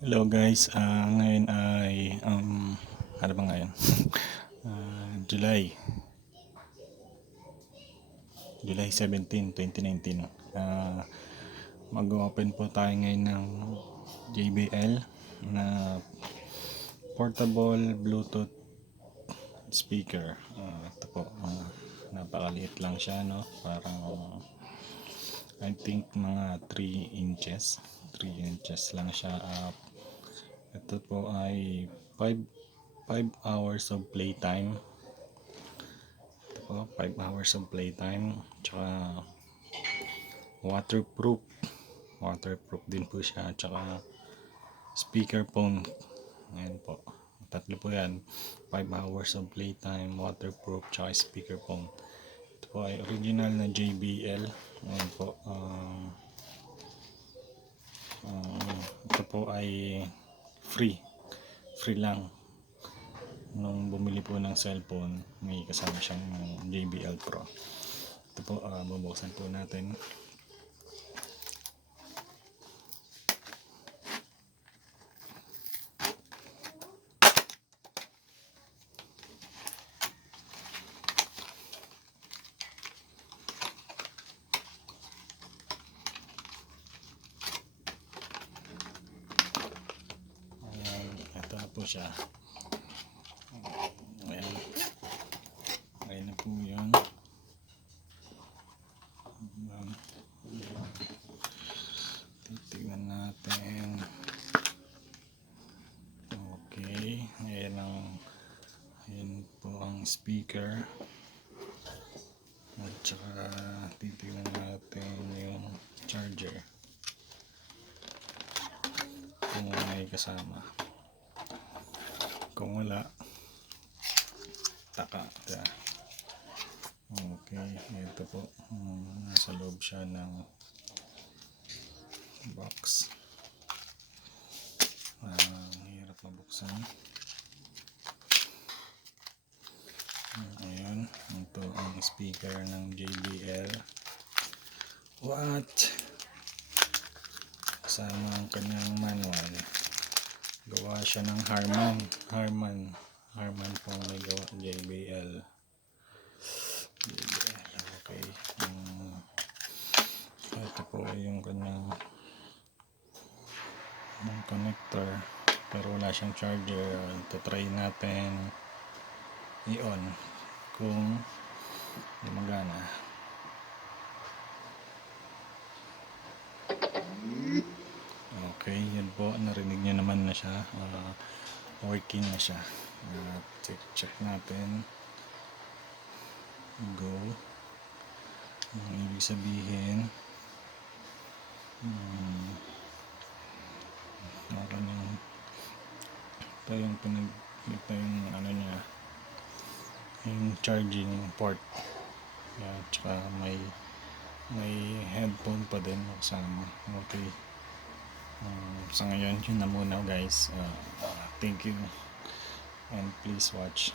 Hello guys, ngayon ay ano ba ngayon? July 17, 2019. Mag-open po tayo ngayon ng JBL na portable Bluetooth speaker. Ito po, napakaliit lang siya, no? Parang I think mga 3 inches. 3 inches lang siya. Ito po ay 5 hours of playtime. Ito po, 5 hours of playtime. Tsaka waterproof. Waterproof din po siya. Tsaka speakerphone. Ayan po. Tatlo po yan. 5 hours of playtime, waterproof, tsaka speakerphone. Ito po ay original na JBL. Ayan po. Ito po ay free. Free lang. Nung bumili po ng cellphone, may kasama siyang JBL Pro. Ito po, bubuksan po natin. Ito na po siya. Ayan. Ayan na po yun. Titignan natin. Okay. Ayan po ang speaker. At saka titignan natin yung charger. Kung may kasama. Kung wala, taka. Okay, ito po. Nasa loob siya ng box. Hirap mabuksan. Ayan, ito ang speaker ng JBL. What? Kasama ang kanyang manual. Gawa siya ng Harman po may gawa. JBL. Okay. Ito po yung kanyang connector, pero wala siyang charger. Ito try natin i-on kung gumagana. Okay, yun po, narinig niyo naman na siya. Working na siya. Check natin. Go. Ang ibig sabihin, ito yung ano niya, yung charging port. Tsaka may headphone pa din kasama. Okay. Sa ngayon, yun na muna guys. Thank you and please watch.